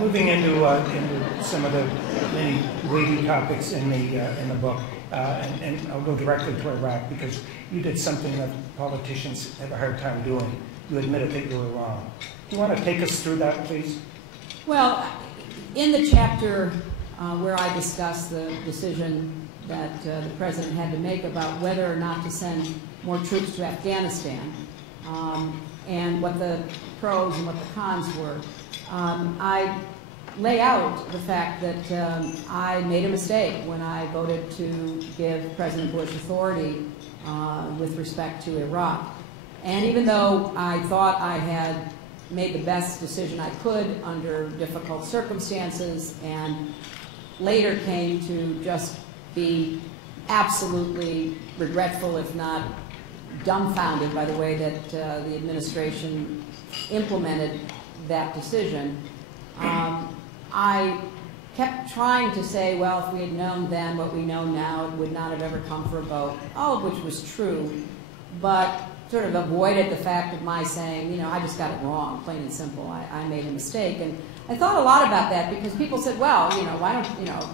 moving into some of the many weighty topics in the book, and I'll go directly to Iraq because you did something that politicians have a hard time doing. You admitted that you were wrong. Do you want to take us through that, please? Well, in the chapter where I discuss the decision that the president had to make about whether or not to send more troops to Afghanistan, and what the pros and what the cons were, I lay out the fact that I made a mistake when I voted to give President Bush authority with respect to Iraq. And even though I thought I had made the best decision I could under difficult circumstances and later came to just be absolutely regretful, if not dumbfounded, by the way that the administration implemented that decision, I kept trying to say, well, if we had known then what we know now, it would not have ever come for a vote, all of which was true, but sort of avoided the fact of my saying, you know, I just got it wrong, plain and simple. I made a mistake. And I thought a lot about that because people said, well, you know, why don't, you know,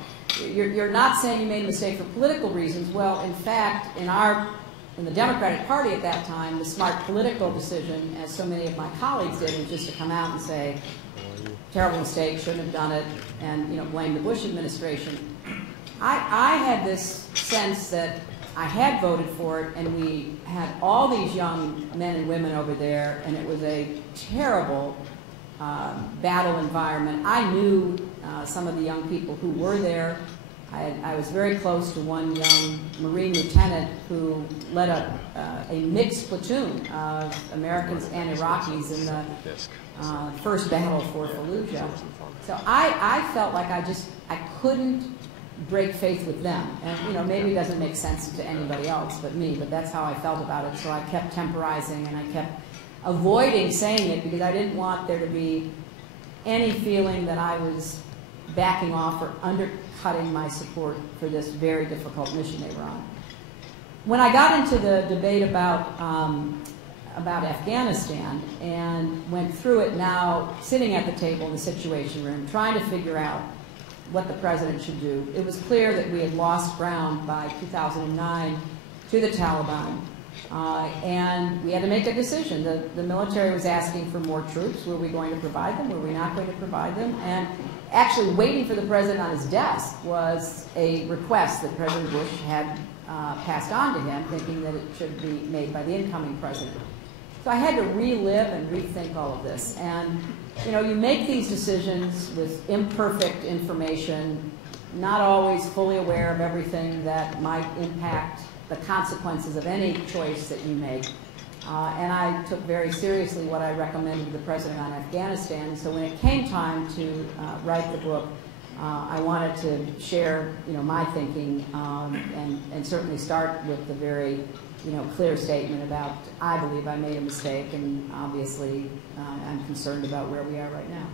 you're not saying you made a mistake for political reasons. Well, in fact, in the Democratic Party at that time, the smart political decision, as so many of my colleagues did, was just to come out and say, terrible mistake, shouldn't have done it, and, you know, blame the Bush administration. I had this sense that I had voted for it, and we had all these young men and women over there, and it was a terrible battle environment. I knew some of the young people who were there. I was very close to one young Marine lieutenant who led a mixed platoon of Americans and Iraqis in the first battle for Fallujah. So I felt like I couldn't break faith with them. And, you know, maybe it doesn't make sense to anybody else but me, but that's how I felt about it. So I kept temporizing and I kept avoiding saying it because I didn't want there to be any feeling that I was backing off or undercutting my support for this very difficult mission they were on. When I got into the debate about Afghanistan and went through it now, sitting at the table in the Situation Room, trying to figure out what the president should do, it was clear that we had lost ground by 2009 to the Taliban. And we had to make a decision. The military was asking for more troops. Were we going to provide them? Were we not going to provide them? And actually waiting for the president on his desk was a request that President Bush had passed on to him, thinking that it should be made by the incoming president. So I had to relive and rethink all of this. And, you know, you make these decisions with imperfect information, not always fully aware of everything that might impact the consequences of any choice that you make. And I took very seriously what I recommended to the president on Afghanistan. So when it came time to write the book, I wanted to share, you know, my thinking and certainly start with the very, you know, clear statement about I believe I made a mistake, and obviously I'm concerned about where we are right now.